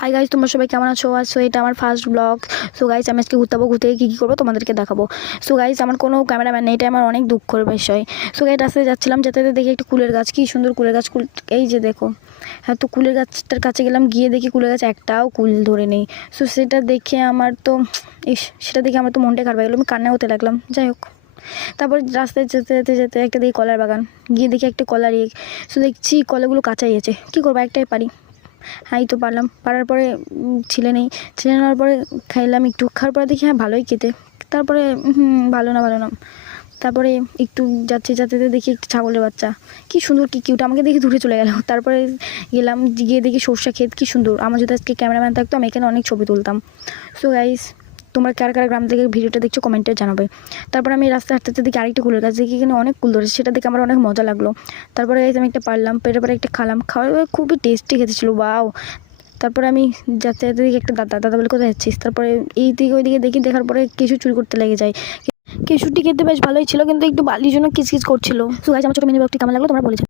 Hi guys, তোমরা সবাই কেমন আছো? সো এটা আমার ফার্স্ট ব্লগ। সো গাইজ আমি আজকে ঘুরতে যাবো, ঘুরতে কী কী করবো তোমাদেরকে দেখাবো। সো গাইজ আমার কোনো ক্যামেরাম্যান নেই, এটা আমার অনেক দুঃখের বিষয়। সো গাইজ রাস্তায় যাচ্ছিলাম, যেতে যেতে দেখি একটা কুলের গাছ, কী সুন্দর কুলের গাছ। এই যে দেখো, হ্যাঁ, তো কুলের গাছটার কাছে গেলাম, গিয়ে দেখি কুলের গাছ একটাও কুল ধরে নেই। সো সেটা দেখে আমার তো মনটাই খারাপ হয়ে গেলো, আমি কান্না করতে লাগলাম। যাই হোক, তারপর রাস্তায় যেতে যেতে যেতে একটা দেখি কলার বাগান, গিয়ে দেখি একটা কলার সো দেখছি কলাগুলো কাঁচাই আছে। কী করবো, একটাই পারি। হ্যাঁ, এই তো পারলাম। পারার পরে ছিলে নেওয়ার পরে খাইলাম একটু, খাওয়ার পরে দেখি হ্যাঁ ভালোই খেতে। তারপরে ভালো না। তারপরে একটু যাতে দেখি একটু ছাগলের বাচ্চা, কি সুন্দর, কি কিউট, আমাকে দেখি দূরে চলে গেল। তারপরে গেলাম, গিয়ে দেখি সর্ষা ক্ষেত, কি সুন্দর। আমার যদি আজকে ক্যামেরাম্যান থাকতো আমি এখানে অনেক ছবি তুলতাম। সো গাইস, তোমরা কার গ্রাম থেকে ভিডিওটা দেখছো কমেন্টে জানাবে। তারপর আমি রাস্তা হাঁটতে দেখি আরেকটা কুলের গাছ, দেখি এখানে অনেক কুল ধরেছে, সেটা দেখে আমার অনেক মজা লাগলো। তারপরে গাইস আমি একটা পারলাম, পেটের পরে একটা খালাম, খাওয়ার খুবই টেস্টি খেতে ছিল, বাও। তারপরে আমি যাতে দেখি একটা দাদা বলে, কোথায় যাচ্ছিস? তারপরে এই দিকে ওই দিকে দেখি, দেখার পরে কিছু চুরি করতে লেগে যায়। কেশুটি খেতে বেশ ভালোই ছিল, কিন্তু একটু বালির জন্য কিচকিচ করছিল। সো গাইস আমার ছোট মিনি ব্লগটি কেমন লাগলো তোমরা বলেছো।